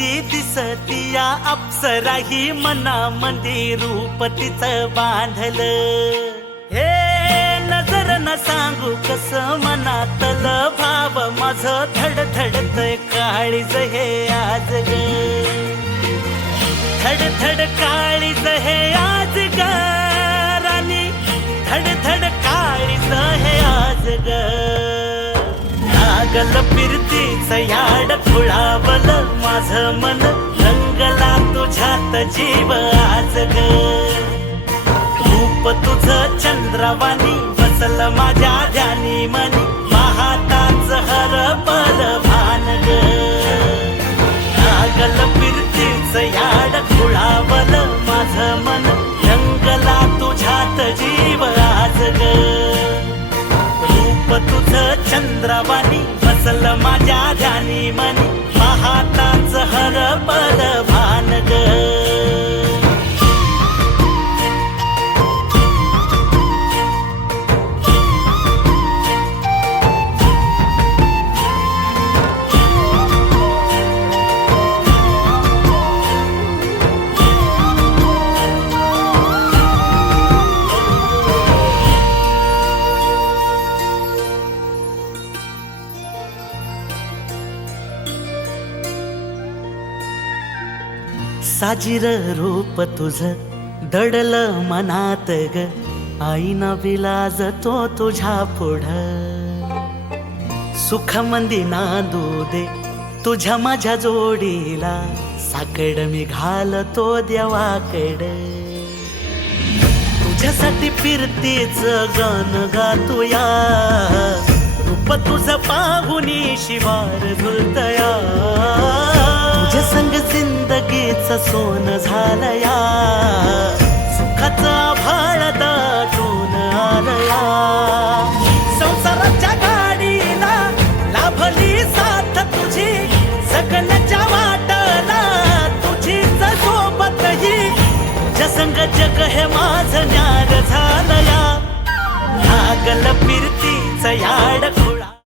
कशी दिसतीया अप्सरा ही मनामंदी रूप तिचं बांधलं. हे नजर न सांगू कस मनातल भाव माझं धडधडतय काळीज हे आज ग. धडधड काळीज हे आज ग राणी, धडधड काळीज हे आज ग. लागल फिरतीच याड खुळावलं माझं मन, रंगला तुझ्यात जीव आज ग. रूप तुझं चंद्रवाणी बसल माझ्या ध्यानी मनी, पाहताच हरपल भान ग. लागल फिरतीच याड खुळावल माझं मन, रंगला तुझ्यात जीव आज ग. रूप तुझं चंद्रवाणी बसल माझ्या ध्यानी मनी, पाहताच हरपल भान ग. साजिर रूप तुझं दडलं मनात ग, आईना विलाज तो तुझ्या पुढं. सुख मंदी नांदू दे तुझ्या माझ्या जोडीला, साकड मी घालतो देवाकड. तुझ्यासाठी फिरतीच गाण गातोया, रूप तुझं पाहुनी शिवार झुलतया. तुझ्या संग जिंदगीच सोन झालया, सुखाचा भाळ दाटून आलया. संसाराच्या गाडीला लाभली साथ तुझी, जगण्याच्या वाटला तुझीच सोबत ही. तुझ्या संग जग हे माझं न्यार झालया. लागल फिरतीच याड